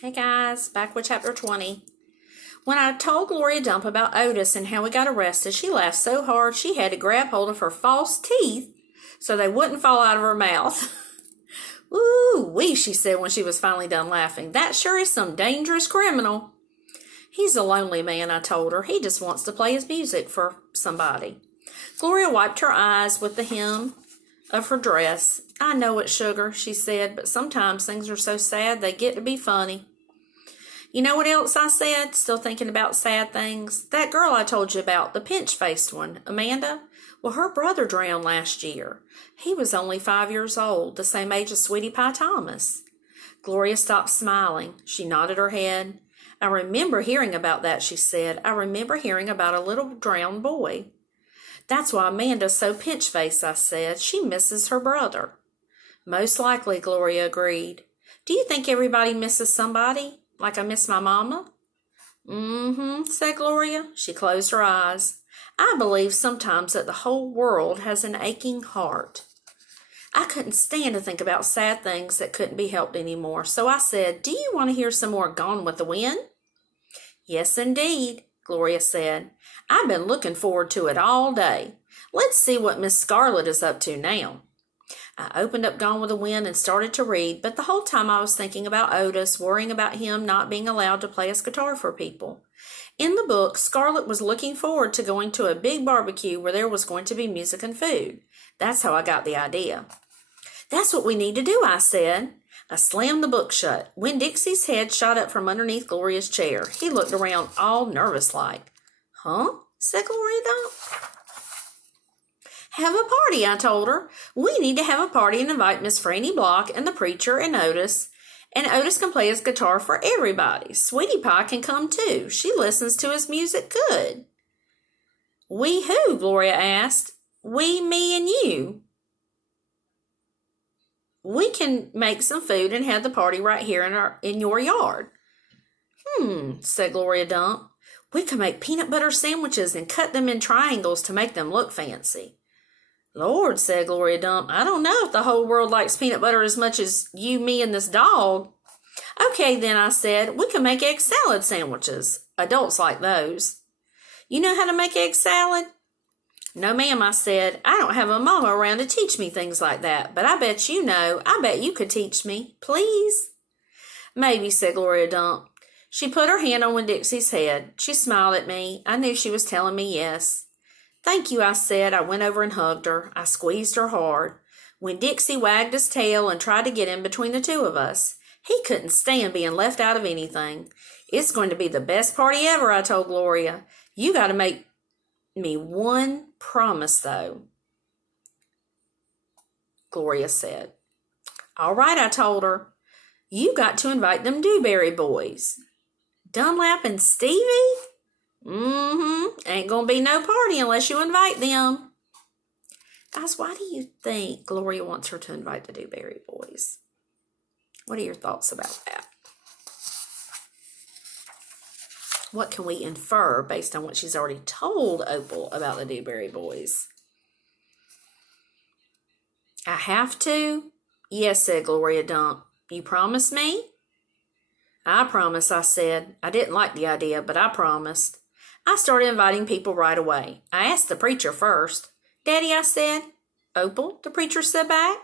Hey guys, back with chapter 20. When I told Gloria Dump about Otis and how he got arrested, she laughed so hard she had to grab hold of her false teeth so they wouldn't fall out of her mouth. Ooh-wee, she said when she was finally done laughing. That sure is some dangerous criminal. He's a lonely man, I told her. He just wants to play his music for somebody. Gloria wiped her eyes with the hem of her dress. I know it, sugar, she said, but sometimes things are so sad they get to be funny. You know what else I said, still thinking about sad things? That girl I told you about, the pinch-faced one, Amanda. Well, her brother drowned last year. He was only 5 years old, the same age as Sweetie Pie Thomas. Gloria stopped smiling. She nodded her head. I remember hearing about that, she said. I remember hearing about a little drowned boy. That's why Amanda's so pinch-faced, I said. She misses her brother. Most likely, Gloria agreed. Do you think everybody misses somebody? Like I miss my mama? Said Gloria. She closed her eyes. I believe sometimes that the whole world has an aching heart. I couldn't stand to think about sad things that couldn't be helped anymore, so I said, do you want to hear some more Gone with the Wind? Yes, indeed, Gloria said. I've been looking forward to it all day. Let's see what Miss Scarlett is up to now. I opened up Gone with the Wind and started to read, but the whole time I was thinking about Otis, worrying about him not being allowed to play his guitar for people. In the book, Scarlett was looking forward to going to a big barbecue where there was going to be music and food. That's how I got the idea. That's what we need to do, I said. I slammed the book shut. When Dixie's head shot up from underneath Gloria's chair, he looked around all nervous-like. Huh? Said Gloria Dump. Have a party, I told her. We need to have a party and invite Miss Franny Block and the preacher and Otis can play his guitar for everybody. Sweetie Pie can come too. She listens to his music good. We who? Gloria asked. We, me, and you. We can make some food and have the party right here in your yard. Said Gloria Dump. We can make peanut butter sandwiches and cut them in triangles to make them look fancy. Lord, said Gloria Dump, I don't know if the whole world likes peanut butter as much as you, me, and this dog. Okay, then, I said, we can make egg salad sandwiches. Adults like those. You know how to make egg salad? No, ma'am, I said. I don't have a mama around to teach me things like that, but I bet you know. I bet you could teach me. Please? Maybe, said Gloria Dump. She put her hand on Winn-Dixie's head. She smiled at me. I knew she was telling me yes. Thank you, I said. I went over and hugged her. I squeezed her hard. Winn-Dixie wagged his tail and tried to get in between the two of us. He couldn't stand being left out of anything. It's going to be the best party ever, I told Gloria. You got to make me one promise, though, Gloria said. All right, I told her. You got to invite them Dewberry boys. Dunlap and Stevie? Ain't gonna be no party unless you invite them. Guys, why do you think Gloria wants her to invite the Dewberry boys? What are your thoughts about that? What can we infer based on what she's already told Opal about the Dewberry boys? I have to? Yes, said Gloria Dump. You promise me? I promise, I said. I didn't like the idea, but I promised. I started inviting people right away. I asked the preacher first. Daddy, I said. Opal, the preacher said back.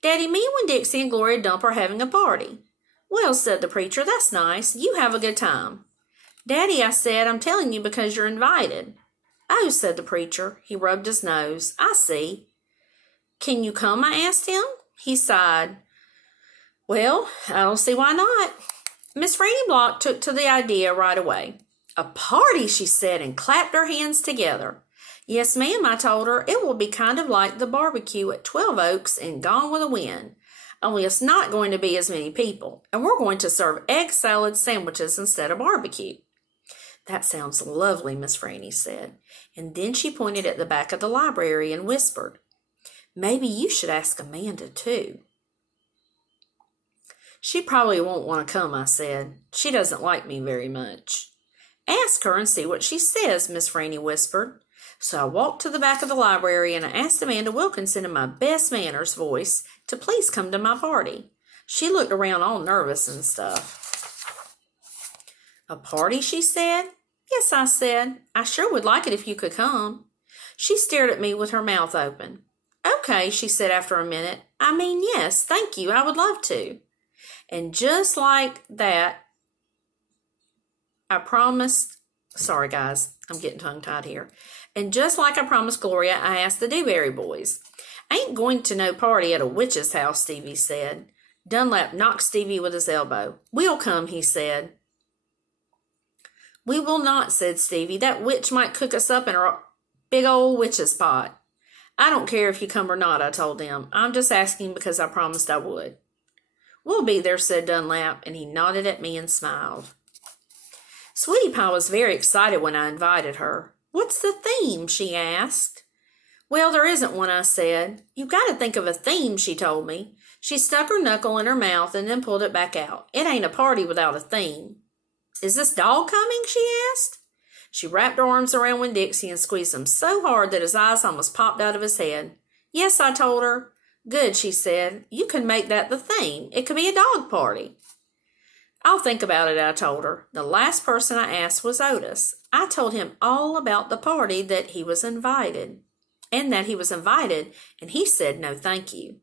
Daddy, me and Winn-Dixie and Gloria Dump are having a party. Well, said the preacher, that's nice. You have a good time. Daddy, I said, I'm telling you because you're invited. Oh, said the preacher. He rubbed his nose. I see. Can you come? I asked him. He sighed. Well, I don't see why not. Miss Franny Block took to the idea right away. A party, she said, and clapped her hands together. Yes, ma'am, I told her. It will be kind of like the barbecue at 12 Oaks and Gone with the Wind. Only it's not going to be as many people, and we're going to serve egg salad sandwiches instead of barbecue. That sounds lovely, Miss Franny said, and then she pointed at the back of the library and whispered, maybe you should ask Amanda, too. She probably won't want to come, I said. She doesn't like me very much. Ask her and see what she says, Miss Franny whispered. So I walked to the back of the library and I asked Amanda Wilkinson in my best manners voice to please come to my party. She looked around all nervous and stuff. A party, she said. Yes, I said. I sure would like it if you could come. She stared at me with her mouth open. Okay, she said after a minute. I mean, yes, thank you. I would love to. And just like that, I promised. Sorry, guys, I'm getting tongue-tied here. And just like I promised Gloria, I asked the Dewberry boys. I ain't going to no party at a witch's house, Stevie said. Dunlap knocked Stevie with his elbow. We'll come, he said. We will not, said Stevie. That witch might cook us up in a big old witch's pot. I don't care if you come or not, I told them. I'm just asking because I promised I would. We'll be there, said Dunlap, and he nodded at me and smiled. Sweetie Pie was very excited when I invited her. What's the theme? She asked. Well, there isn't one, I said. You've got to think of a theme, she told me. She stuck her knuckle in her mouth and then pulled it back out. It ain't a party without a theme. Is this dog coming? She asked. She wrapped her arms around Winn-Dixie and squeezed him so hard that his eyes almost popped out of his head. Yes, I told her. Good, she said. You can make that the theme. It could be a dog party. I'll think about it, I told her. The last person I asked was Otis. I told him all about the party that he was invited. And he said no thank you.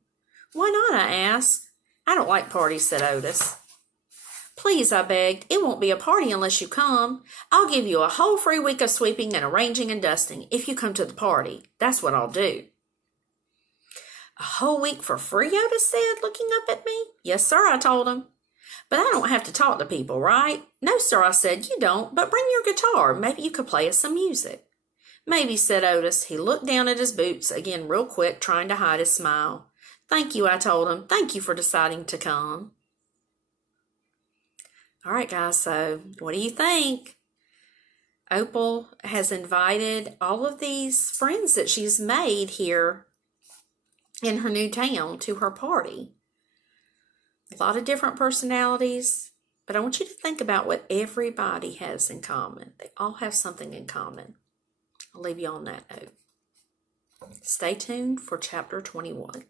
Why not, I asked. I don't like parties, said Otis. Please, I begged. It won't be a party unless you come. I'll give you a whole free week of sweeping and arranging and dusting if you come to the party. That's what I'll do. A whole week for free, Otis said, looking up at me. Yes, sir, I told him. But I don't have to talk to people, right? No, sir, I said, you don't, but bring your guitar. Maybe you could play us some music. Maybe, said Otis. He looked down at his boots again real quick, trying to hide his smile. Thank you, I told him. Thank you for deciding to come. All right, guys, so what do you think? Opal has invited all of these friends that she's made here in her new town to her party. A lot of different personalities, but I want you to think about what everybody has in common. They all have something in common. I'll leave you on that note. Stay tuned for chapter 21.